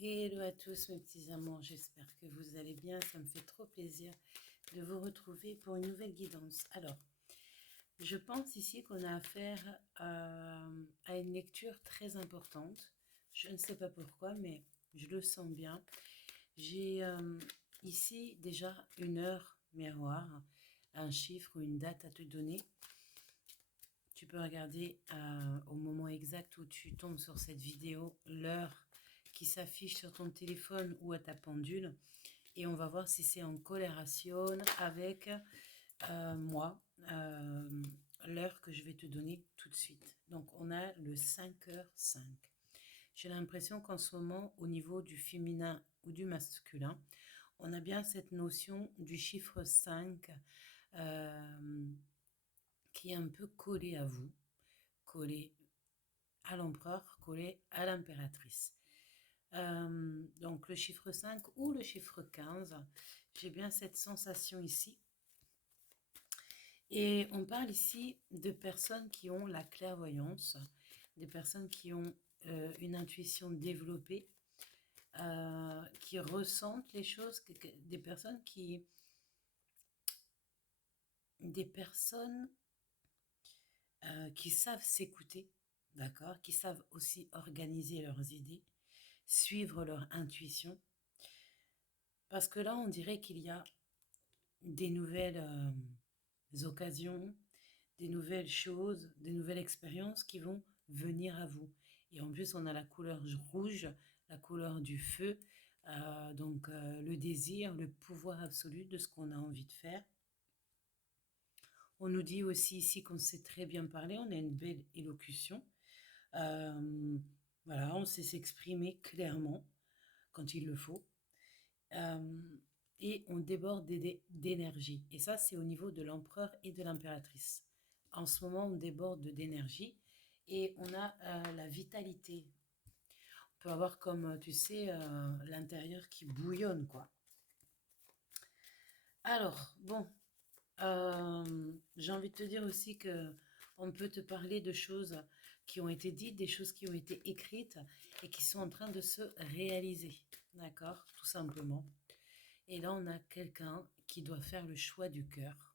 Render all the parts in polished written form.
Hello à tous mes petits amours, j'espère que vous allez bien, ça me fait trop plaisir de vous retrouver pour une nouvelle guidance. Alors, je pense ici qu'on a affaire à une lecture très importante. Je ne sais pas pourquoi, mais je le sens bien. J'ai ici déjà une heure miroir, un chiffre ou une date à te donner. Tu peux regarder au moment exact où tu tombes sur cette vidéo, l'heure qui s'affiche sur ton téléphone ou à ta pendule. Et on va voir si c'est en corrélation avec moi, l'heure que je vais te donner tout de suite. Donc on a le 5h05. J'ai l'impression qu'en ce moment, au niveau du féminin ou du masculin, on a bien cette notion du chiffre 5 euh, qui est un peu collé à vous, collé à l'empereur, collé à l'impératrice. Donc le chiffre 5 ou le chiffre 15, j'ai bien cette sensation ici. Et on parle ici de personnes qui ont la clairvoyance, des personnes qui ont une intuition développée, qui ressentent les choses, des personnes qui savent s'écouter, d'accord, qui savent aussi organiser leurs idées, suivre leur intuition. Parce que là, on dirait qu'il y a des nouvelles occasions, des nouvelles choses, des nouvelles expériences qui vont venir à vous. Et en plus, on a la couleur rouge, la couleur du feu, donc le désir, le pouvoir absolu de ce qu'on a envie de faire. On nous dit aussi ici qu'on sait très bien parler, on a une belle élocution. Voilà, on sait s'exprimer clairement quand il le faut. Euh, et on déborde d'énergie. Et ça, c'est au niveau de l'empereur et de l'impératrice. En ce moment, on déborde d'énergie et on a la vitalité. On peut avoir comme, tu sais, l'intérieur qui bouillonne, quoi. Alors, bon, j'ai envie de te dire aussi que on peut te parler de choses qui ont été dites, des choses qui ont été écrites et qui sont en train de se réaliser. D'accord? Tout simplement. Et là, on a quelqu'un qui doit faire le choix du cœur.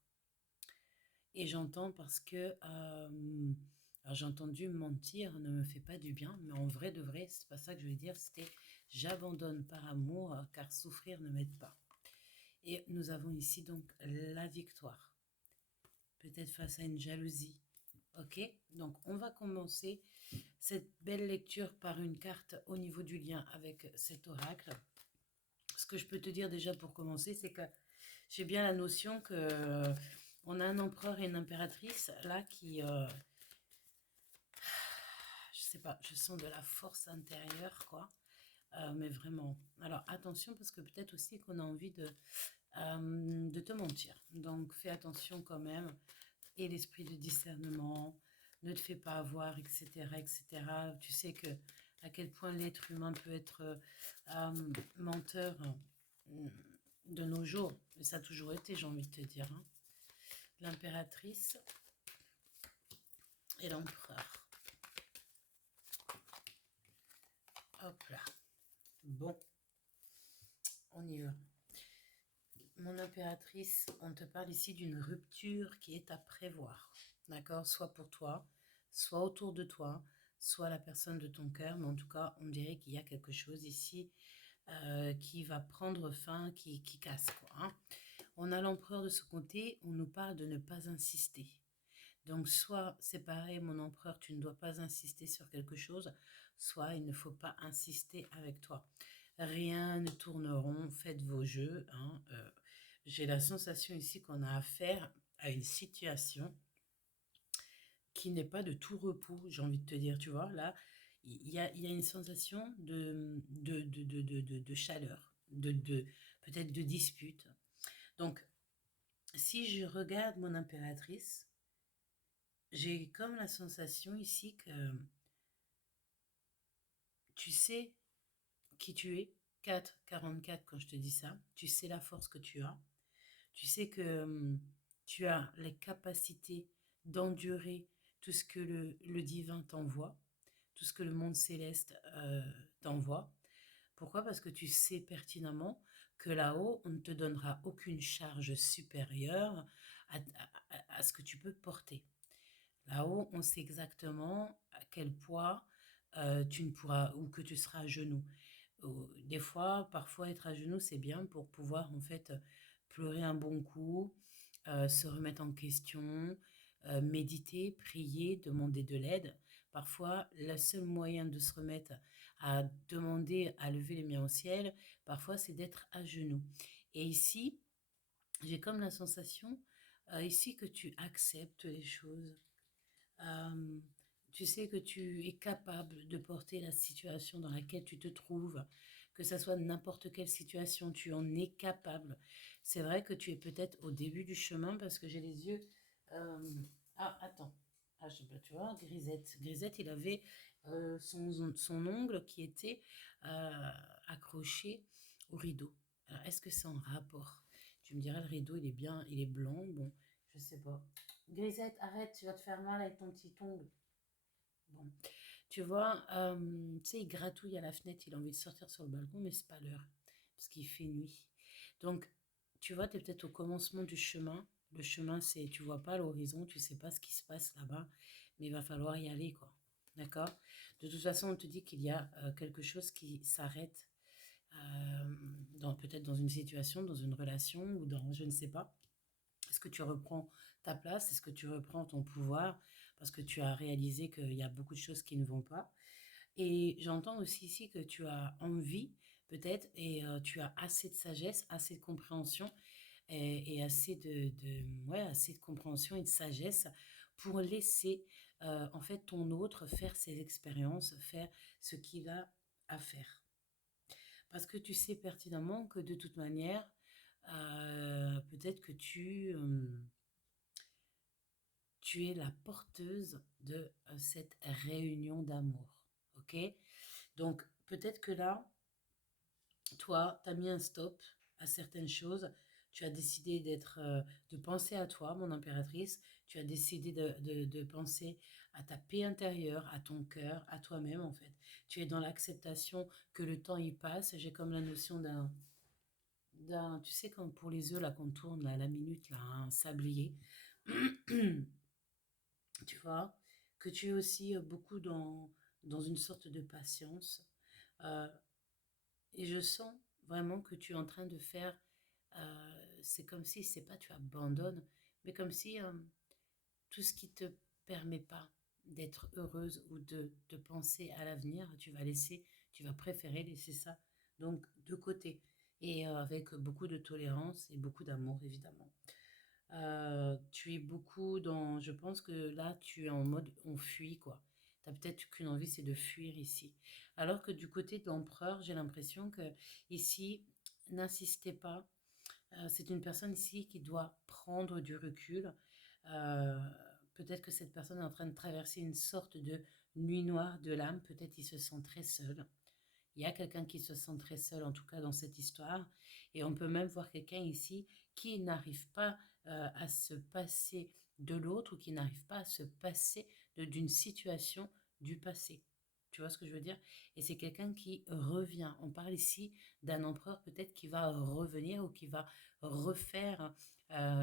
Et j'entends parce que, alors j'ai entendu mentir ne me fait pas du bien, mais en vrai de vrai, c'est pas ça que je voulais dire, c'était j'abandonne par amour car souffrir ne m'aide pas. Et nous avons ici donc la victoire, peut-être face à une jalousie. Ok, donc on va commencer cette belle lecture par une carte au niveau du lien avec cet oracle. Ce que je peux te dire déjà pour commencer, c'est que j'ai bien la notion que on a un empereur et une impératrice là qui, je sais pas, je sens de la force intérieure quoi, mais vraiment. Alors attention parce que peut-être aussi qu'on a envie de te mentir. Donc fais attention quand même et l'esprit de discernement, ne te fais pas avoir, etc., etc. Tu sais que à quel point l'être humain peut être menteur de nos jours. Mais ça a toujours été, j'ai envie de te dire. Hein. L'impératrice et l'empereur. Hop là. Bon, on y va. Mon impératrice, on te parle ici d'une rupture qui est à prévoir. D'accord? Soit pour toi, soit autour de toi, soit la personne de ton cœur. Mais en tout cas, on dirait qu'il y a quelque chose ici qui va prendre fin, qui casse. Quoi, hein. On a l'empereur de ce côté, on nous parle de ne pas insister. Donc soit c'est pareil, mon empereur, tu ne dois pas insister sur quelque chose, soit il ne faut pas insister avec toi. Rien ne tourne rond, faites vos jeux. Hein, j'ai la sensation ici qu'on a affaire à une situation qui n'est pas de tout repos, j'ai envie de te dire, tu vois, là, il y a une sensation de chaleur, peut-être de dispute. Donc, si je regarde mon impératrice, j'ai comme la sensation ici que tu sais qui tu es, 4,44 quand je te dis ça, tu sais la force que tu as, tu sais que tu as les capacités d'endurer tout ce que le divin t'envoie, tout ce que le monde céleste t'envoie, Pourquoi? Parce que tu sais pertinemment que là-haut, on ne te donnera aucune charge supérieure à ce que tu peux porter. Là-haut, on sait exactement à quel poids tu ne pourras ou que tu seras à genoux. Des fois, parfois, être à genoux, c'est bien pour pouvoir en fait pleurer un bon coup, se remettre en question, méditer, prier, demander de l'aide. Parfois, le seul moyen de se remettre à demander à lever les mains au ciel, parfois, c'est d'être à genoux. Et ici, j'ai comme la sensation, ici, que tu acceptes les choses. Euh, Tu sais que tu es capable de porter la situation dans laquelle tu te trouves, que ça soit n'importe quelle situation, tu en es capable. C'est vrai que tu es peut-être au début du chemin parce que j'ai les yeux. euh, Ah, attends. Ah, je sais pas, tu vois, Grisette. Grisette, il avait son ongle qui était accroché au rideau. Alors, est-ce que c'est en rapport? Tu me diras, le rideau, il est bien, il est blanc. Bon, je sais pas. Grisette, arrête, tu vas te faire mal avec ton petit ongle. Bon, tu vois, tu sais, il gratouille à la fenêtre, il a envie de sortir sur le balcon, mais c'est pas l'heure, parce qu'il fait nuit. Donc, tu vois, tu es peut-être au commencement du chemin. Le chemin, c'est, tu vois pas l'horizon, tu sais pas ce qui se passe là-bas, mais il va falloir y aller, quoi. D'accord? De toute façon, on te dit qu'il y a quelque chose qui s'arrête, peut-être dans une situation, dans une relation, ou dans, je ne sais pas. Est-ce que tu reprends ta place? Est-ce que tu reprends ton pouvoir? Parce que tu as réalisé qu'il y a beaucoup de choses qui ne vont pas. Et j'entends aussi ici que tu as envie, peut-être, et tu as assez de sagesse, assez de compréhension et assez ouais, assez de compréhension et de sagesse pour laisser en fait ton autre faire ses expériences, faire ce qu'il a à faire. Parce que tu sais pertinemment que de toute manière, peut-être que tu es la porteuse de cette réunion d'amour. Ok? Donc, peut-être que là, toi, tu as mis un stop à certaines choses. Tu as décidé de penser à toi, mon impératrice. Tu as décidé de penser à ta paix intérieure, à ton cœur, à toi-même, en fait. Tu es dans l'acceptation que le temps y passe. J'ai comme la notion tu sais, comme pour les œufs, là, qu'on tourne, là, la minute, là, un sablier. Tu vois, que tu es aussi beaucoup dans une sorte de patience. Euh, et je sens vraiment que tu es en train de faire, c'est comme si, c'est pas tu abandonnes, mais comme si tout ce qui te permet pas d'être heureuse ou de penser à l'avenir, tu vas préférer laisser ça donc de côté. Et avec beaucoup de tolérance et beaucoup d'amour, évidemment. Tu es beaucoup dans, je pense que là, tu es en mode on fuit, quoi. Tu as peut-être qu'une envie, c'est de fuir ici. Alors que du côté de l'empereur, j'ai l'impression que ici, n'insistez pas. C'est une personne ici qui doit prendre du recul. Euh, Peut-être que cette personne est en train de traverser une sorte de nuit noire de l'âme. Peut-être il se sent très seul. Il y a quelqu'un qui se sent très seul, en tout cas dans cette histoire. Et on peut même voir quelqu'un ici qui n'arrive pas à se passer de l'autre ou qui n'arrive pas à se passer d'une situation du passé. Tu vois ce que je veux dire? Et c'est quelqu'un qui revient. On parle ici d'un empereur peut-être qui va revenir ou qui va refaire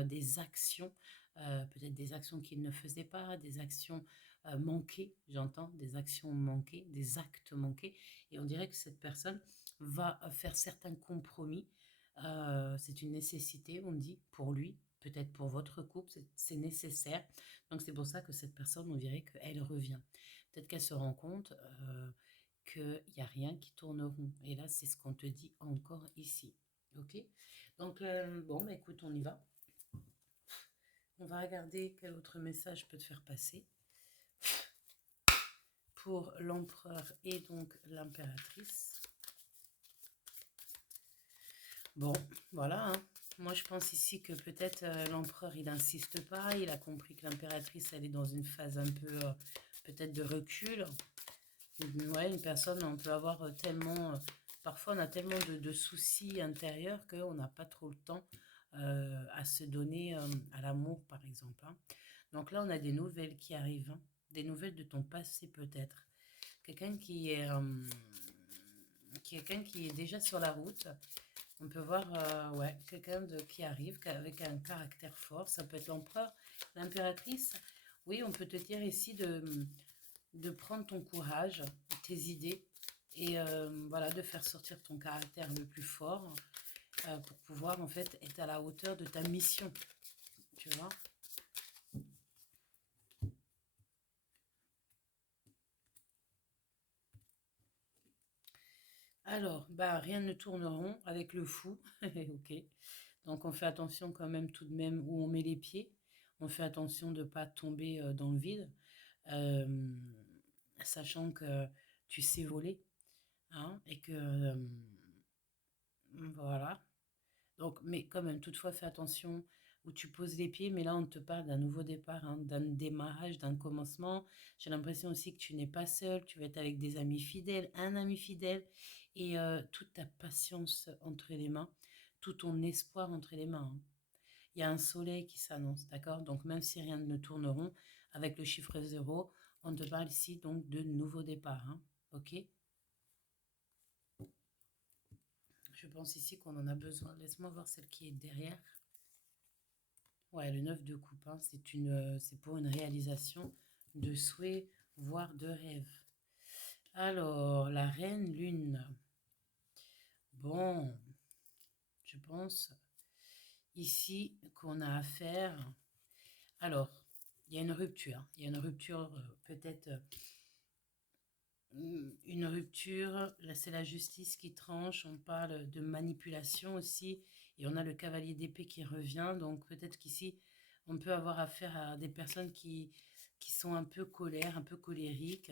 des actions, peut-être des actions qu'il ne faisait pas, des actions manquées, j'entends, des actions manquées, des actes manqués. Et on dirait que cette personne va faire certains compromis. C'est une nécessité, on dit, pour lui, peut-être pour votre couple, c'est nécessaire. Donc c'est pour ça que cette personne, on dirait qu'elle revient. Peut-être qu'elle se rend compte qu'il n'y a rien qui tourne rond. Et là, c'est ce qu'on te dit encore ici. Ok? Donc, bon, bah, écoute, on y va. On va regarder quel autre message peut te faire passer pour l'empereur et donc l'impératrice. Bon, voilà, hein. Moi, je pense ici que peut-être l'empereur, il n'insiste pas. Il a compris que l'impératrice, elle est dans une phase un peu, peut-être de recul. Ouais, une personne, on peut avoir tellement... parfois, on a tellement de soucis intérieurs qu'on n'a pas trop le temps à se donner à l'amour, par exemple, hein. Donc là, on a des nouvelles qui arrivent, hein. Des nouvelles de ton passé, peut-être. Quelqu'un qui est... quelqu'un qui est déjà sur la route. On peut voir ouais, quelqu'un qui arrive avec un caractère fort. Ça peut être l'empereur, l'impératrice. Oui, on peut te dire ici de prendre ton courage, tes idées, et voilà, de faire sortir ton caractère le plus fort pour pouvoir en fait être à la hauteur de ta mission. Tu vois? Alors, bah, rien ne tourne rond avec le fou. Ok. Donc, on fait attention quand même tout de même où on met les pieds. On fait attention de ne pas tomber dans le vide. Euh, Sachant que tu sais voler. Hein, et que voilà. Donc, mais quand même, toutefois, fais attention où tu poses les pieds. Mais là, on te parle d'un nouveau départ, hein, d'un démarrage, d'un commencement. J'ai l'impression aussi que tu n'es pas seul. Tu vas être avec des amis fidèles, un ami fidèle, et toute ta patience entre les mains, tout ton espoir entre les mains. Hein. Il y a un soleil qui s'annonce, d'accord? Donc, même si rien ne tourne rond, avec le chiffre 0, on te parle ici donc de nouveau départ. Hein, ok? Je pense ici qu'on en a besoin. Laisse-moi voir celle qui est derrière. Ouais, le 9 de coupe, hein, c'est pour une réalisation de souhait, voire de rêve. Alors, la reine lune. Bon, je pense ici qu'on a affaire. Alors, il y a une rupture. Il y a une rupture, peut-être une rupture. Là, c'est la justice qui tranche. On parle de manipulation aussi. Et on a le cavalier d'épée qui revient. Donc, peut-être qu'ici, on peut avoir affaire à des personnes qui sont un peu colères, un peu colériques.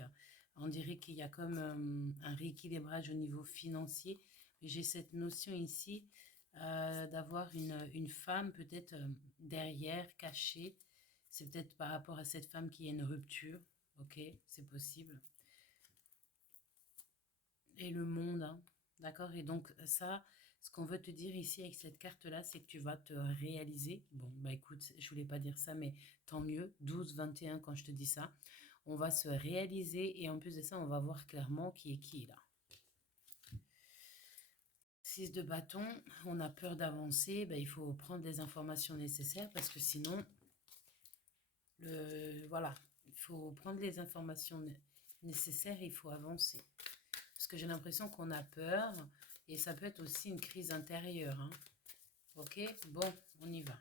On dirait qu'il y a comme un rééquilibrage au niveau financier. Mais j'ai cette notion ici d'avoir une femme peut-être derrière, cachée. C'est peut-être par rapport à cette femme qu'il y a une rupture. Ok, c'est possible. Et le monde, hein. D'accord? Et donc ça, ce qu'on veut te dire ici avec cette carte-là, c'est que tu vas te réaliser. Bon, bah écoute, je voulais pas dire ça, mais tant mieux. 12, 21, quand je te dis ça. On va se réaliser et en plus de ça, on va voir clairement qui est qui là. 6 de bâton, on a peur d'avancer, bah, il faut prendre les informations nécessaires parce que sinon, voilà, il faut prendre les informations nécessaires et il faut avancer. Parce que j'ai l'impression qu'on a peur et ça peut être aussi une crise intérieure. Hein. Ok, bon, on y va.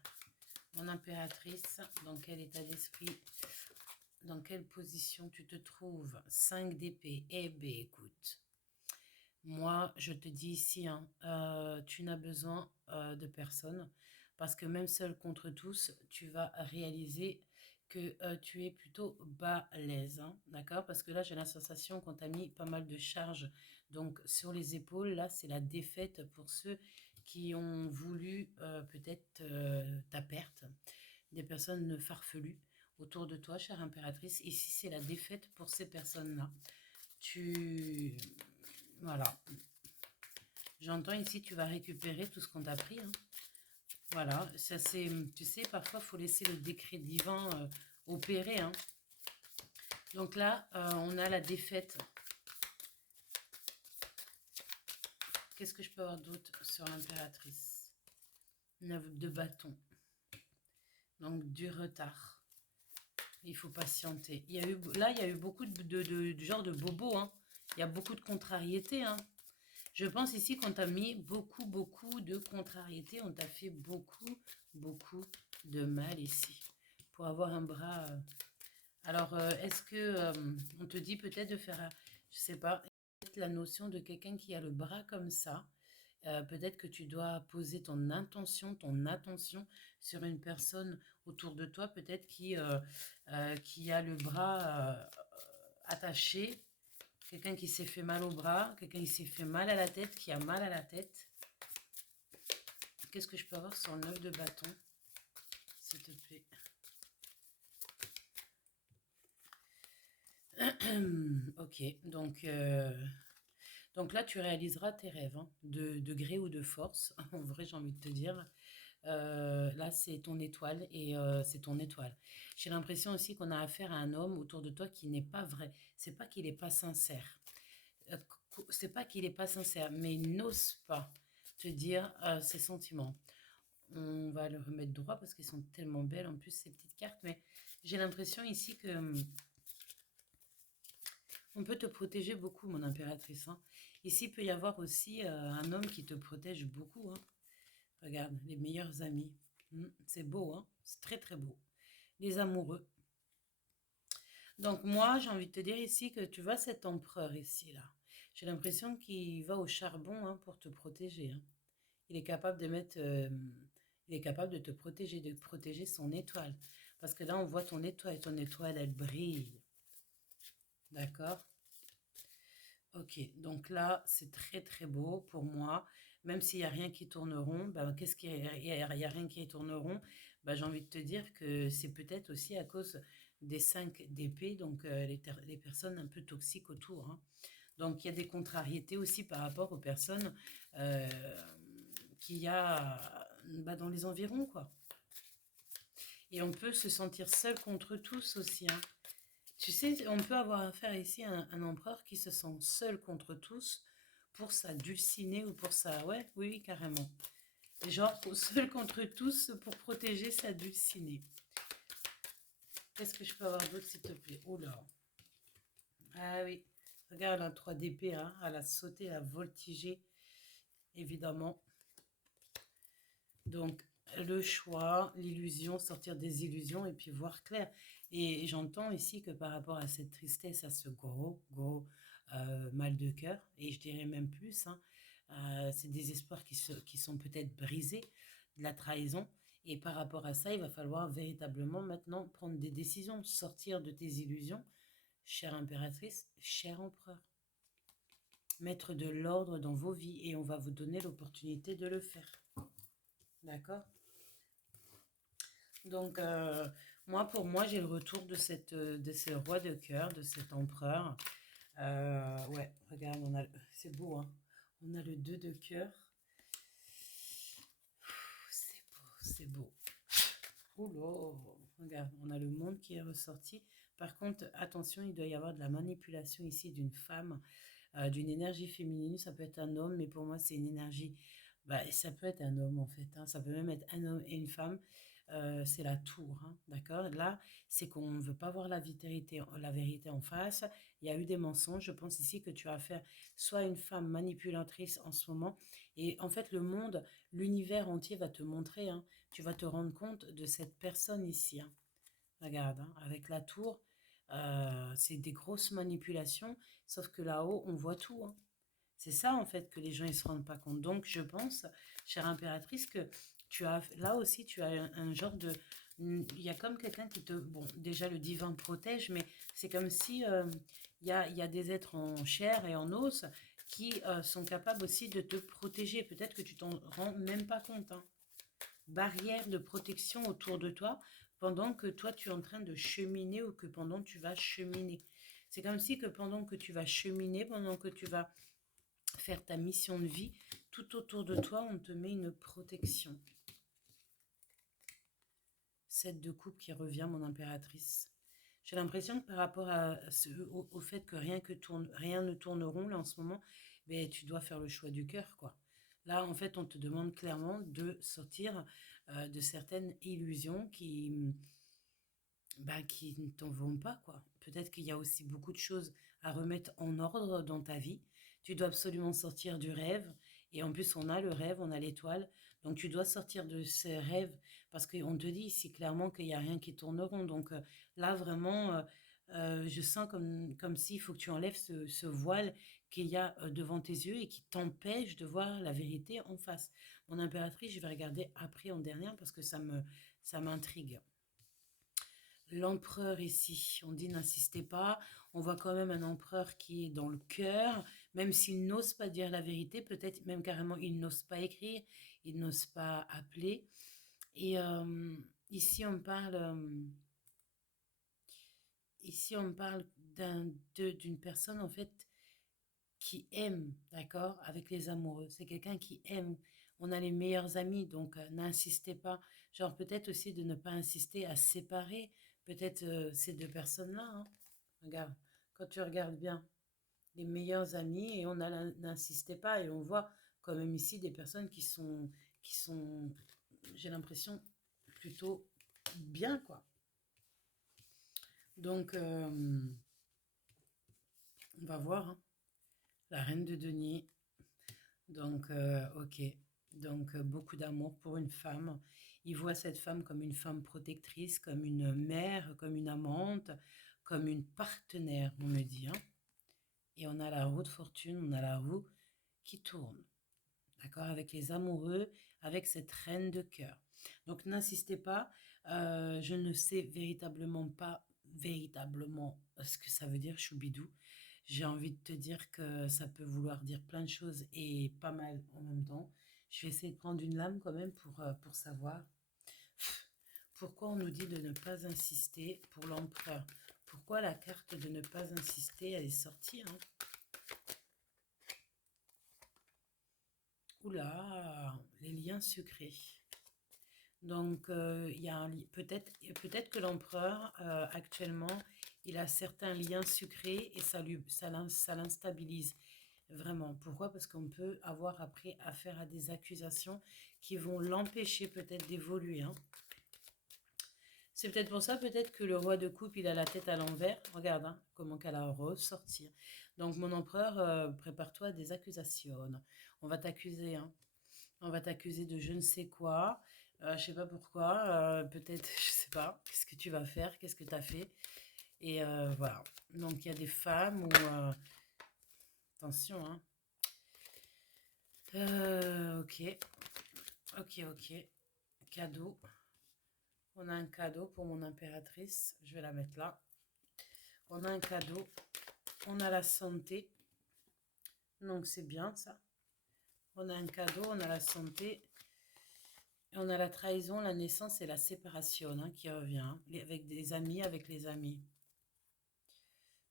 Mon impératrice, dans quel état d'esprit, dans quelle position tu te trouves? 5 d'épée. Eh bien, écoute, moi, je te dis ici, hein, tu n'as besoin de personne parce que même seul contre tous, tu vas réaliser que tu es plutôt balèze, hein, d'accord? Parce que là, j'ai la sensation qu'on t'a mis pas mal de charges donc sur les épaules. Là, c'est la défaite pour ceux qui ont voulu peut-être ta perte. Des personnes farfelues autour de toi, chère impératrice. Ici, c'est la défaite pour ces personnes-là. Tu... Voilà. J'entends ici, tu vas récupérer tout ce qu'on t'a pris. Hein. Voilà, ça c'est, tu sais, parfois il faut laisser le décret divin opérer. Hein. Donc là, on a la défaite. Qu'est-ce que je peux avoir d'autre sur l'impératrice? 9 de bâton. Donc du retard. Il faut patienter. Là, il y a eu beaucoup de genre de bobos. Hein. Il y a beaucoup de contrariétés. Hein. Je pense ici qu'on t'a mis beaucoup, beaucoup de contrariétés. On t'a fait beaucoup, beaucoup de mal ici. Pour avoir un bras... Alors, est-ce que on te dit peut-être de faire, je sais pas, la notion de quelqu'un qui a le bras comme ça. Peut-être que tu dois poser ton intention, ton attention sur une personne autour de toi, peut-être qui a le bras attaché, quelqu'un qui s'est fait mal au bras, quelqu'un qui s'est fait mal à la tête, qui a mal à la tête. Qu'est-ce que je peux avoir sur le 9 de bâton, s'il te plaît? Ok, donc là, tu réaliseras tes rêves, hein, de gré ou de force. En vrai, j'ai envie de te dire. Là, c'est ton étoile et c'est ton étoile. J'ai l'impression aussi qu'on a affaire à un homme autour de toi qui n'est pas vrai. C'est pas qu'il n'est pas sincère. c'est pas qu'il n'est pas sincère, mais il n'ose pas te dire ses sentiments. On va le remettre droit parce qu'elles sont tellement belles en plus ces petites cartes, mais j'ai l'impression ici que on peut te protéger beaucoup, mon impératrice, hein. Ici, il peut y avoir aussi un homme qui te protège beaucoup, hein. Regarde, les meilleurs amis. C'est beau, hein. C'est très très beau. Les amoureux. Donc moi, j'ai envie de te dire ici que tu vois cet empereur ici, là. J'ai l'impression qu'il va au charbon, hein, pour te protéger, hein. Il est capable de mettre, il est capable de te protéger, de protéger son étoile. Parce que là, on voit ton étoile, elle brille. D'accord? Ok, donc là, c'est très très beau pour moi. Même s'il n'y a rien qui tourne rond, ben, qu'est-ce qu'il y a, il y a rien qui tourne rond, ben, j'ai envie de te dire que c'est peut-être aussi à cause des 5 d'épée, donc les personnes un peu toxiques autour, hein. Donc il y a des contrariétés aussi par rapport aux personnes euh, qu'il y a bah, dans les environs, quoi. Et on peut se sentir seul contre tous aussi, hein. Tu sais, on peut avoir affaire ici à un empereur qui se sent seul contre tous pour sa dulcinée ou pour sa... Ouais, oui, oui, carrément. Genre, seul contre tous pour protéger sa dulcinée. Qu'est-ce que je peux avoir d'autre, s'il te plaît? Oula. Ah oui. Regarde, la 3 d'épée, hein. Elle a sauté, elle a voltigé, évidemment. Donc, le choix, l'illusion, sortir des illusions et puis voir clair. Et j'entends ici que par rapport à cette tristesse, à ce gros mal de cœur, et je dirais même plus, hein, c'est des espoirs qui sont peut-être brisés, de la trahison. Et par rapport à ça, il va falloir véritablement maintenant prendre des décisions, sortir de tes illusions, chère impératrice, cher empereur. Mettre de l'ordre dans vos vies et on va vous donner l'opportunité de le faire. D'accord? Donc, moi, pour moi, j'ai le retour de ce roi de cœur, de cet empereur. Ouais, regarde, c'est beau, hein. On a le 2 de cœur. C'est beau, c'est beau. Oula, regarde, on a le monde qui est ressorti. Par contre, attention, il doit y avoir de la manipulation ici d'une femme, d'une énergie féminine. Ça peut être un homme, mais pour moi, c'est une énergie. Bah, ça peut être un homme en fait, hein. Ça peut même être un homme et une femme. C'est la tour, hein, d'accord? Là, c'est qu'on ne veut pas voir la vérité en face. Il y a eu des mensonges. Je pense ici que tu as affaire soit à une femme manipulatrice en ce moment. Et en fait, le monde, l'univers entier va te montrer, hein. Tu vas te rendre compte de cette personne ici, hein. Regarde, hein, avec la tour, c'est des grosses manipulations. Sauf que là-haut, on voit tout, hein. C'est ça, en fait, que les gens ne se rendent pas compte. Donc, je pense, chère impératrice, que tu as, là aussi, tu as un genre de... Il y a comme quelqu'un qui te... Bon, déjà, le divin protège, mais c'est comme si il y a des êtres en chair et en os qui sont capables aussi de te protéger. Peut-être que tu t'en rends même pas compte, hein. Barrière de protection autour de toi pendant que toi, tu es en train de cheminer ou que pendant que tu vas cheminer. C'est comme si que pendant que tu vas cheminer, pendant que tu vas faire ta mission de vie, tout autour de toi, on te met une protection. 7 de coupe qui revient, mon impératrice. J'ai l'impression que par rapport au fait que rien ne tourne rond là en ce moment, mais tu dois faire le choix du cœur, quoi. Là, en fait, on te demande clairement de sortir de certaines illusions qui ne t'en vont pas, quoi. Peut-être qu'il y a aussi beaucoup de choses à remettre en ordre dans ta vie. Tu dois absolument sortir du rêve. Et en plus, on a le rêve, on a l'étoile. Donc, tu dois sortir de ces rêves parce qu'on te dit ici clairement qu'il n'y a rien qui tourne rond. Donc, là, vraiment, je sens comme s'il faut que tu enlèves ce voile qu'il y a devant tes yeux et qui t'empêche de voir la vérité en face. Mon impératrice, je vais regarder après en dernière parce que ça m'intrigue. L'empereur ici, on dit n'insistez pas, on voit quand même un empereur qui est dans le cœur, même s'il n'ose pas dire la vérité, peut-être même carrément il n'ose pas écrire, il n'ose pas appeler. Et ici on parle d'une personne en fait qui aime, d'accord, avec les amoureux. C'est quelqu'un qui aime. On a les meilleurs amis, donc n'insistez pas. Genre peut-être aussi de ne pas insister à séparer peut-être ces deux personnes-là, hein. Regarde, quand tu regardes bien. les meilleurs amis et n'insistez pas. Et on voit quand même ici des personnes qui sont, j'ai l'impression, plutôt bien, quoi. Donc, on va voir, hein. La reine de denier. Donc, ok. Donc, beaucoup d'amour pour une femme. Il voit cette femme comme une femme protectrice, comme une mère, comme une amante, comme une partenaire, on me dit, hein. Et on a la roue de fortune, on a la roue qui tourne. D'accord? Avec les amoureux, avec cette reine de cœur. Donc, n'insistez pas. Je ne sais véritablement ce que ça veut dire, choubidou. J'ai envie de te dire que ça peut vouloir dire plein de choses et pas mal en même temps. Je vais essayer de prendre une lame quand même pour savoir pourquoi on nous dit de ne pas insister pour l'empereur. Pourquoi la carte de ne pas insister, elle est sortie, hein? Oula, les liens secrets. Donc, il y a peut-être que l'empereur, actuellement, il a certains liens sucrés et ça l'instabilise vraiment. Pourquoi? Parce qu'on peut avoir après affaire à des accusations qui vont l'empêcher peut-être d'évoluer, hein. C'est peut-être pour ça, peut-être que le roi de coupe, il a la tête à l'envers. Regarde, hein, comment qu'elle a ressortir. Donc, mon empereur, prépare-toi à des accusations. On va t'accuser, hein. On va t'accuser de je ne sais quoi. Je sais pas pourquoi. Peut-être, je sais pas. Qu'est-ce que tu vas faire? Qu'est-ce que tu as fait? Et voilà. Donc, il y a des femmes où... attention, hein. Ok. Ok, ok. Cadeau. On a un cadeau pour mon impératrice. Je vais la mettre là. On a un cadeau. On a la santé. Donc, c'est bien ça. On a un cadeau. On a la santé. Et on a la trahison, la naissance et la séparation, hein, qui revient, hein, avec des amis, avec les amis.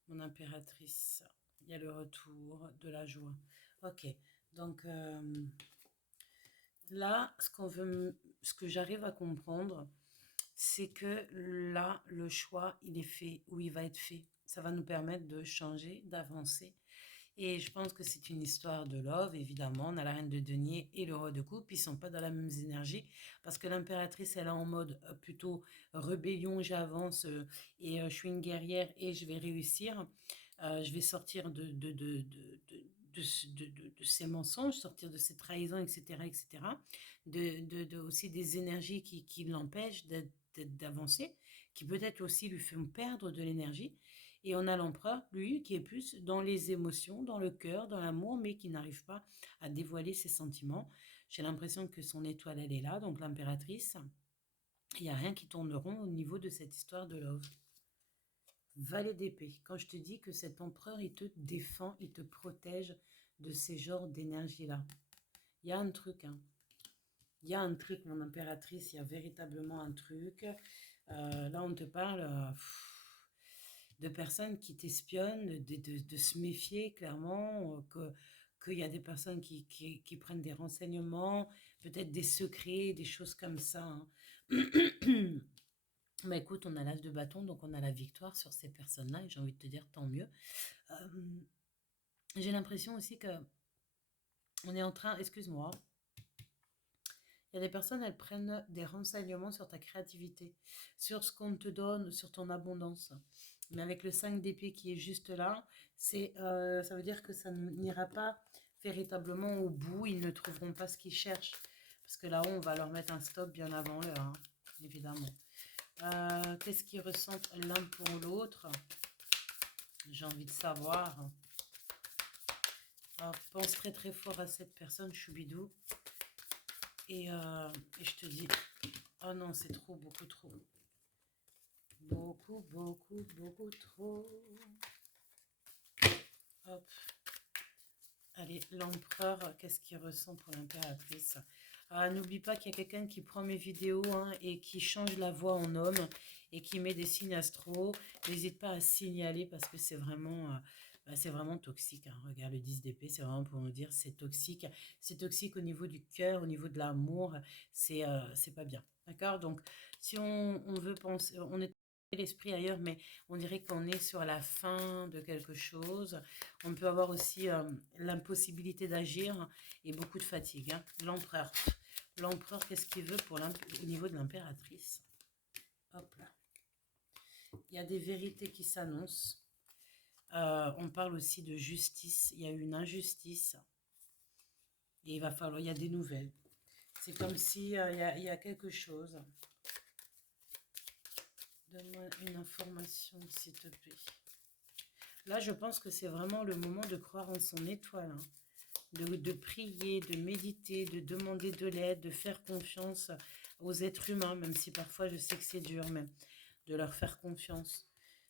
Mon impératrice. Il y a le retour de la joie. Ok. Donc, là, ce que j'arrive à comprendre, c'est que là, le choix, il est fait ou il va être fait. Ça va nous permettre de changer, d'avancer. Et je pense que c'est une histoire de love, évidemment. On a la reine de denier et le roi de coupe. Ils sont pas dans la même énergie parce que l'impératrice, elle est en mode plutôt rébellion, j'avance et je suis une guerrière et je vais réussir. Je vais sortir de ces mensonges, sortir de ces trahisons, etc., etc. Aussi des énergies qui l'empêchent d'avancer, qui peut-être aussi lui font perdre de l'énergie. Et on a l'empereur, lui, qui est plus dans les émotions, dans le cœur, dans l'amour, mais qui n'arrive pas à dévoiler ses sentiments. J'ai l'impression que son étoile, elle est là, donc l'impératrice. Il n'y a rien qui tourne rond au niveau de cette histoire de love. Valet d'épée. Quand je te dis que cet empereur, il te défend, il te protège de ces genres d'énergie-là. Il y a un truc, hein. Il y a un truc, mon impératrice, il y a véritablement un truc. Là, on te parle de personnes qui t'espionnent, de se méfier clairement, qu'il y a des personnes qui prennent des renseignements, peut-être des secrets, des choses comme ça, hein. Mais écoute, on a l'as de bâton, donc on a la victoire sur ces personnes-là, et j'ai envie de te dire tant mieux. Euh, j'ai l'impression aussi que on est en train, excuse-moi, il y a des personnes, elles prennent des renseignements sur ta créativité, sur ce qu'on te donne, sur ton abondance. Mais avec le 5 d'épée qui est juste là, ça veut dire que ça n'ira pas véritablement au bout. Ils ne trouveront pas ce qu'ils cherchent. Parce que là-haut, on va leur mettre un stop bien avant l'heure, hein, évidemment. Qu'est-ce qu'ils ressentent l'un pour l'autre? J'ai envie de savoir. Pense très très fort à cette personne, choubidou. Et je te dis, oh non, c'est trop, beaucoup trop. Beaucoup, beaucoup, beaucoup trop. Hop. Allez, l'empereur, qu'est-ce qu'il ressent pour l'impératrice? N'oublie pas qu'il y a quelqu'un qui prend mes vidéos, hein, et qui change la voix en homme et qui met des signes astro. N'hésite pas à signaler parce que c'est vraiment toxique, hein. Regarde le 10 d'épée, c'est vraiment pour nous dire c'est toxique. C'est toxique au niveau du cœur, au niveau de l'amour. C'est pas bien. D'accord? Donc, si on veut penser, on est l'esprit ailleurs, mais on dirait qu'on est sur la fin de quelque chose. On peut avoir aussi l'impossibilité d'agir et beaucoup de fatigue, hein. L'empereur. L'empereur, qu'est-ce qu'il veut pour au niveau de l'impératrice? Hop là. Il y a des vérités qui s'annoncent. On parle aussi de justice. Il y a eu une injustice. Et il y a des nouvelles. C'est comme si il y a quelque chose. Donne-moi une information, s'il te plaît. Là, je pense que c'est vraiment le moment de croire en son étoile, hein. De prier, de méditer, de demander de l'aide, de faire confiance aux êtres humains, même si parfois je sais que c'est dur, mais de leur faire confiance.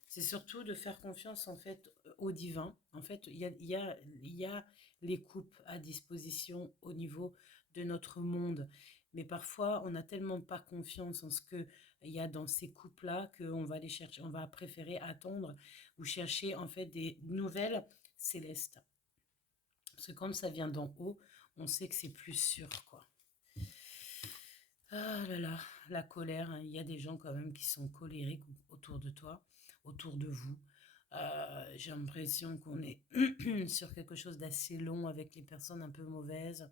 C'est surtout de faire confiance en fait au divin. En fait, il y a les coupes à disposition au niveau de notre monde. Mais parfois, on n'a tellement pas confiance en ce qu'il y a dans ces coupes-là qu'on va aller chercher, on va préférer attendre ou chercher en fait des nouvelles célestes. Parce que comme ça vient d'en haut, on sait que c'est plus sûr, quoi. Ah là là, la colère, hein. Il y a des gens quand même qui sont colériques autour de toi, autour de vous. J'ai l'impression qu'on est sur quelque chose d'assez long avec les personnes un peu mauvaises.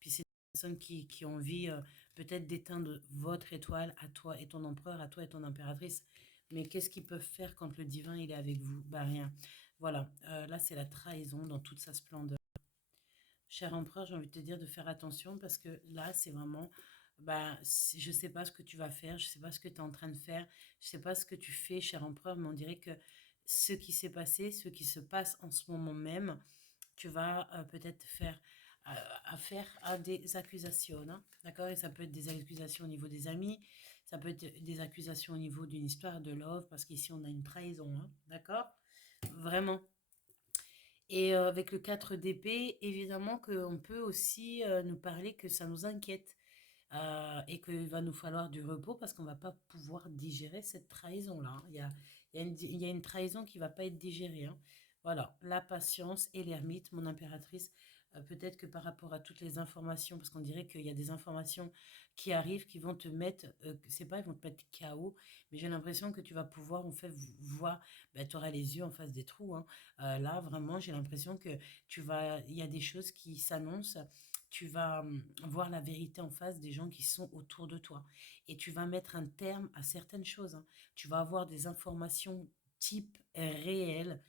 Puis c'est des personnes qui ont envie peut-être d'éteindre votre étoile à toi et ton empereur, à toi et ton impératrice. Mais qu'est-ce qu'ils peuvent faire quand le divin il est avec vous? Bah rien. Voilà, là c'est la trahison dans toute sa splendeur. Cher empereur, j'ai envie de te dire de faire attention parce que là, c'est vraiment, bah, je ne sais pas ce que tu vas faire, je ne sais pas ce que tu es en train de faire, je ne sais pas ce que tu fais, cher empereur, mais on dirait que ce qui s'est passé, ce qui se passe en ce moment même, tu vas peut-être faire affaire à des accusations, hein, d'accord? Et ça peut être des accusations au niveau des amis, ça peut être des accusations au niveau d'une histoire de love, parce qu'ici on a une trahison, hein, d'accord? Vraiment. Et avec le 4 d'épée, évidemment qu'on peut aussi nous parler que ça nous inquiète et qu'il va nous falloir du repos parce qu'on ne va pas pouvoir digérer cette trahison-là, hein. Il y a une trahison qui ne va pas être digérée, hein. Voilà, la patience et l'ermite, mon impératrice. Peut-être que par rapport à toutes les informations, parce qu'on dirait qu'il y a des informations qui arrivent qui vont te mettre, c'est pas, ils vont te mettre KO, mais j'ai l'impression que tu vas pouvoir en fait voir, ben, tu auras les yeux en face des trous, hein. Là, vraiment, j'ai l'impression que il y a des choses qui s'annoncent, tu vas voir la vérité en face des gens qui sont autour de toi. Et tu vas mettre un terme à certaines choses, hein. Tu vas avoir des informations type réelles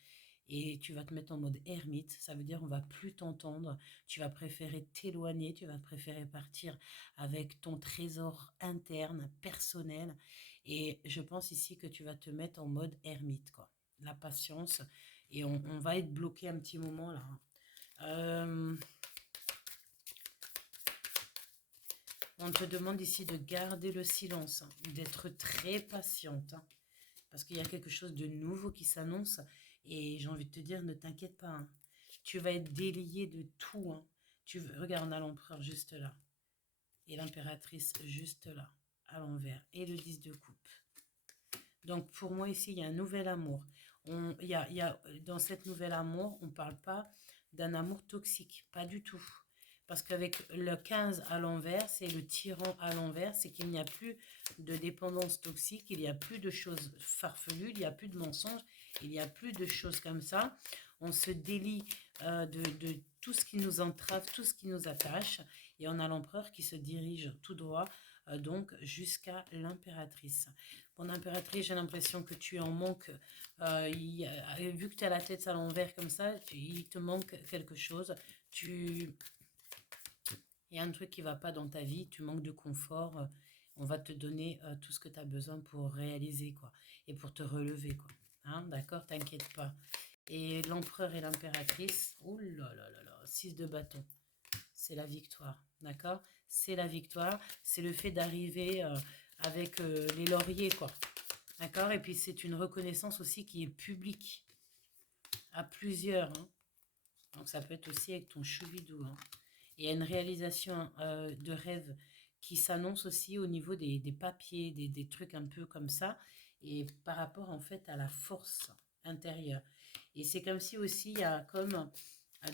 et tu vas te mettre en mode ermite. Ça veut dire on va plus t'entendre. Tu vas préférer t'éloigner, tu vas préférer partir avec ton trésor interne, personnel. Et je pense ici que tu vas te mettre en mode ermite, quoi. La patience. Et on va être bloqué un petit moment là, hein. On te demande ici de garder le silence, hein, d'être très patiente, hein, parce qu'il y a quelque chose de nouveau qui s'annonce. Et j'ai envie de te dire, ne t'inquiète pas, hein. Tu vas être délié de tout, hein. Regarde, on a l'empereur juste là. Et l'impératrice juste là, à l'envers. Et le 10 de coupe. Donc pour moi ici, il y a un nouvel amour. Dans cette nouvel amour, on ne parle pas d'un amour toxique, pas du tout. Parce qu'avec le 15 à l'envers, c'est le tyran à l'envers, c'est qu'il n'y a plus de dépendance toxique, il n'y a plus de choses farfelues, il n'y a plus de mensonges, il n'y a plus de choses comme ça. On se délie de tout ce qui nous entrave, tout ce qui nous attache. Et on a l'empereur qui se dirige tout droit, donc jusqu'à l'impératrice. Mon impératrice, j'ai l'impression que tu en manques. Vu que tu as la tête à l'envers comme ça, il te manque quelque chose. Il y a un truc qui ne va pas dans ta vie, tu manques de confort. On va te donner tout ce que tu as besoin pour réaliser, quoi, et pour te relever, quoi. Hein, d'accord, t'inquiète pas. Et l'empereur et l'impératrice, ouh là là là là, 6 de bâton, c'est la victoire, d'accord? C'est la victoire, c'est le fait d'arriver avec les lauriers, quoi. D'accord? Et puis c'est une reconnaissance aussi qui est publique, à plusieurs, hein. Donc ça peut être aussi avec ton choubidou, hein. Il y a une réalisation de rêve qui s'annonce aussi au niveau des papiers, des trucs un peu comme ça, et par rapport en fait à la force intérieure. Et c'est comme si aussi il y a comme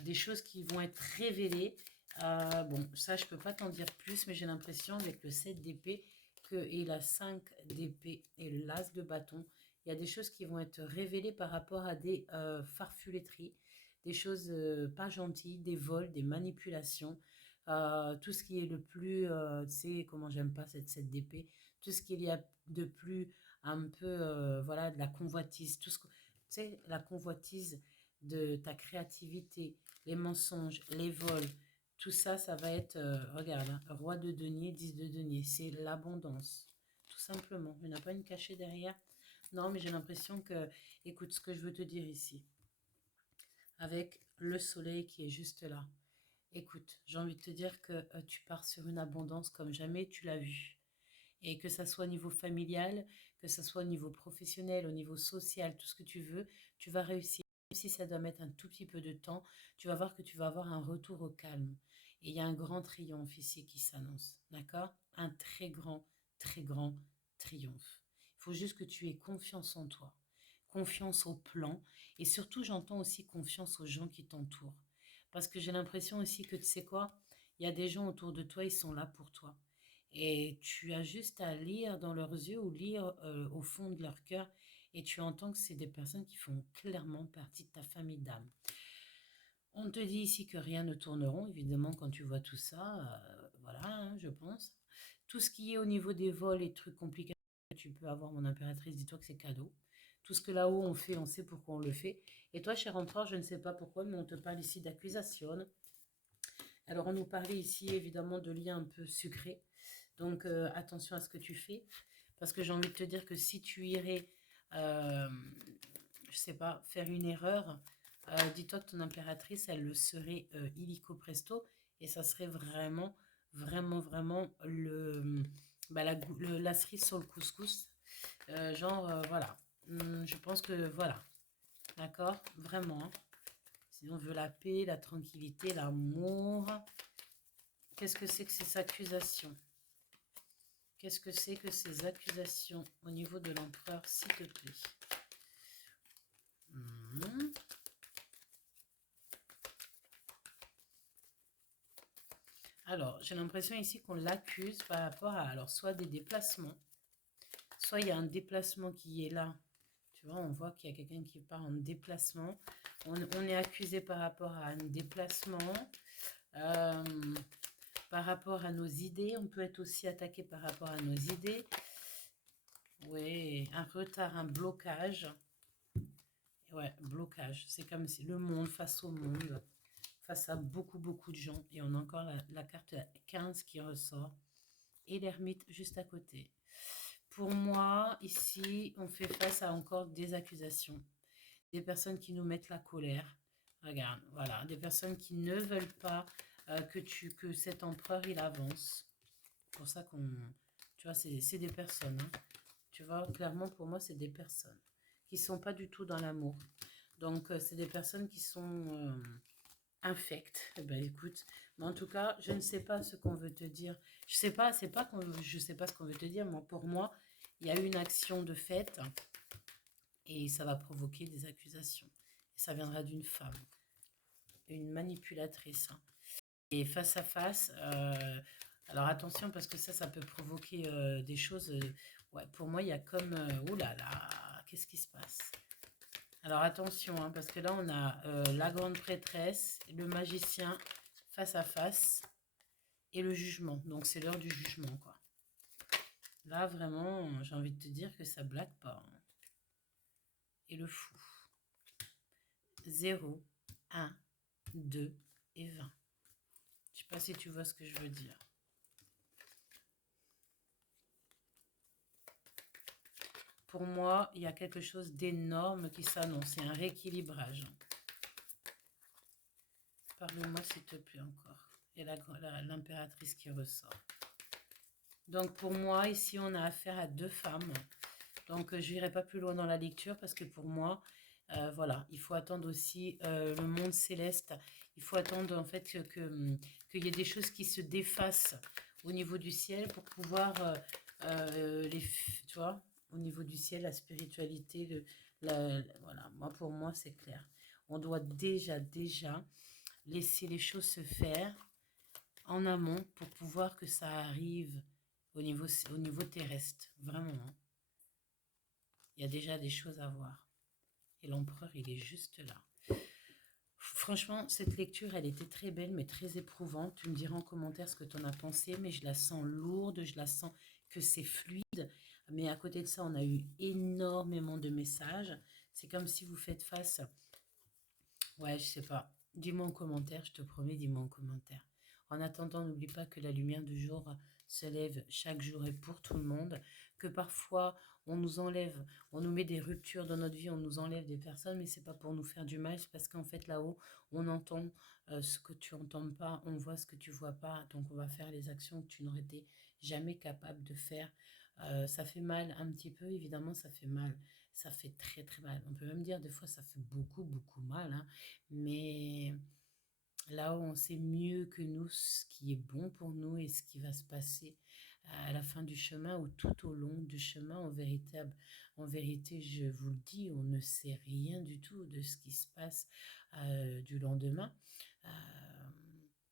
des choses qui vont être révélées. Bon, ça je peux pas t'en dire plus, mais j'ai l'impression avec le 7 d'épée et la 5 d'épée et l'as de bâton, il y a des choses qui vont être révélées par rapport à des farfeluteries, des choses pas gentilles, des vols, des manipulations, tout ce qui est le plus, tu sais, comment j'aime pas cette d'épée, tout ce qu'il y a de plus un peu, voilà, de la convoitise, tu sais, la convoitise de ta créativité, les mensonges, les vols, tout ça, ça va être, regarde, hein, roi de denier, 10 de denier, c'est l'abondance, tout simplement. Il n'y en a pas une cachée derrière. Non, mais j'ai l'impression que, écoute, ce que je veux te dire ici, avec le soleil qui est juste là, écoute, j'ai envie de te dire que tu pars sur une abondance comme jamais tu l'as vu. Et que ça soit au niveau familial, que ça soit au niveau professionnel, au niveau social, tout ce que tu veux, tu vas réussir. Même si ça doit mettre un tout petit peu de temps, tu vas voir que tu vas avoir un retour au calme. Et il y a un grand triomphe ici qui s'annonce, d'accord? Un très grand triomphe. Il faut juste que tu aies confiance en toi, confiance au plan, et surtout j'entends aussi confiance aux gens qui t'entourent. Parce que j'ai l'impression aussi que tu sais quoi, il y a des gens autour de toi, ils sont là pour toi. Et tu as juste à lire dans leurs yeux ou lire au fond de leur cœur et tu entends que c'est des personnes qui font clairement partie de ta famille d'âme. On te dit ici que rien ne tourne rond, évidemment, quand tu vois tout ça, voilà, hein, je pense. Tout ce qui est au niveau des vols et trucs compliqués, tu peux avoir, mon impératrice, dis-toi que c'est cadeau. Tout ce que là-haut on fait, on sait pourquoi on le fait. Et toi, cher empereur, je ne sais pas pourquoi, mais on te parle ici d'accusation. Alors, on nous parlait ici, évidemment, de liens un peu sucrés. Donc, attention à ce que tu fais. Parce que j'ai envie de te dire que si tu irais, euh, je sais pas, faire une erreur, dis-toi que ton impératrice, elle le serait illico presto. Et ça serait vraiment, vraiment bah, la cerise sur le couscous. Genre, voilà. Je pense que, voilà. D'accord? Vraiment, hein. Si on veut la paix, la tranquillité, l'amour. Qu'est-ce que c'est que ces accusations? Qu'est-ce que c'est que ces accusations au niveau de l'empereur, s'il te plaît? Mhm. Alors, j'ai l'impression ici qu'on l'accuse par rapport à, alors, soit des déplacements, soit il y a un déplacement qui est là. Tu vois, on voit qu'il y a quelqu'un qui part en déplacement. On est accusé par rapport à un déplacement, euh, par rapport à nos idées. On peut être aussi attaqué par rapport à nos idées. Oui, un retard, un blocage. Ouais, blocage. C'est comme si le monde face au monde, face à beaucoup de gens. Et on a encore la carte 15 qui ressort. Et l'ermite juste à côté. Pour moi, ici, on fait face à encore des accusations. Des personnes qui nous mettent la colère. Regarde, voilà. Des personnes qui ne veulent pas que cet empereur, il avance. C'est pour ça qu'on... Tu vois, c'est des personnes. Hein. Tu vois, clairement, pour moi, c'est des personnes qui sont pas du tout dans l'amour. Donc, c'est des personnes qui sont infectes. Eh ben, écoute, mais en tout cas, je ne sais pas ce qu'on veut te dire. Je sais pas, je sais pas ce qu'on veut te dire. Moi, pour moi, il y a une action de fait et ça va provoquer des accusations. Et ça viendra d'une femme, une manipulatrice. Hein. Et face à face, alors attention parce que ça peut provoquer des choses. Ouais, pour moi, il y a comme, oh là là, qu'est-ce qui se passe? Alors attention, hein, parce que là, on a la grande prêtresse, le magicien face à face et le jugement. Donc, c'est l'heure du jugement, quoi. Là, vraiment, j'ai envie de te dire que ça blague pas. Hein. Et le fou. 0, 1, 2 et 20. Je sais pas si tu vois ce que je veux dire. Pour moi, il y a quelque chose d'énorme qui s'annonce. Il y a un rééquilibrage. Parle-moi s'il te plaît encore. Et l'impératrice qui ressort. Donc pour moi, ici, on a affaire à deux femmes. Donc je n'irai pas plus loin dans la lecture parce que pour moi, voilà, il faut attendre aussi le monde céleste. Il faut attendre en fait qu'il y ait des choses qui se défassent au niveau du ciel pour pouvoir, tu vois, au niveau du ciel, la spiritualité, voilà, pour moi, c'est clair. On doit déjà laisser les choses se faire en amont pour pouvoir que ça arrive au niveau terrestre. Vraiment. Hein. Il y a déjà des choses à voir. Et l'empereur, il est juste là. Franchement, cette lecture, elle était très belle, mais très éprouvante. Tu me diras en commentaire ce que tu en as pensé, mais je la sens lourde, je la sens que c'est fluide. Mais à côté de ça, on a eu énormément de messages. C'est comme si vous faites face. Ouais, je sais pas. Dis-moi en commentaire, je te promets, dis-moi en commentaire. En attendant, n'oublie pas que la lumière du jour se lève chaque jour et pour tout le monde, que parfois on nous enlève, on nous met des ruptures dans notre vie, on nous enlève des personnes, mais c'est pas pour nous faire du mal, c'est parce qu'en fait là-haut, on entend ce que tu entends pas, on voit ce que tu vois pas, donc on va faire les actions que tu n'aurais été jamais capable de faire. Ça fait mal un petit peu, évidemment, ça fait mal. Ça fait très très mal. On peut même dire des fois ça fait beaucoup beaucoup mal, hein. Mais là où on sait mieux que nous ce qui est bon pour nous et ce qui va se passer à la fin du chemin ou tout au long du chemin, en vérité, je vous le dis, on ne sait rien du tout de ce qui se passe du lendemain. Euh,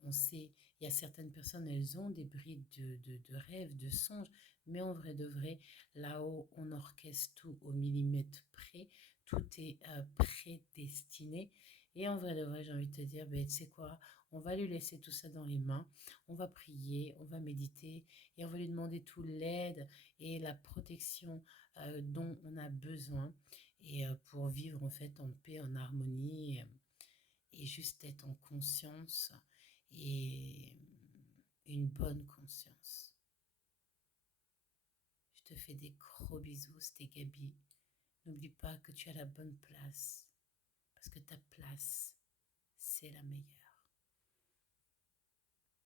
on sait, il y a certaines personnes, elles ont des brides de rêves, de songes, mais en vrai de vrai, là-haut, on orchestre tout au millimètre près, tout est prédestiné. Et en vrai de vrai, j'ai envie de te dire, ben, tu sais quoi, on va lui laisser tout ça dans les mains, on va prier, on va méditer et on va lui demander toute l'aide et la protection dont on a besoin et pour vivre en fait en paix, en harmonie et juste être en conscience et une bonne conscience. Je te fais des gros bisous, c'était Gabi. N'oublie pas que tu as la bonne place parce que ta place, c'est la meilleure.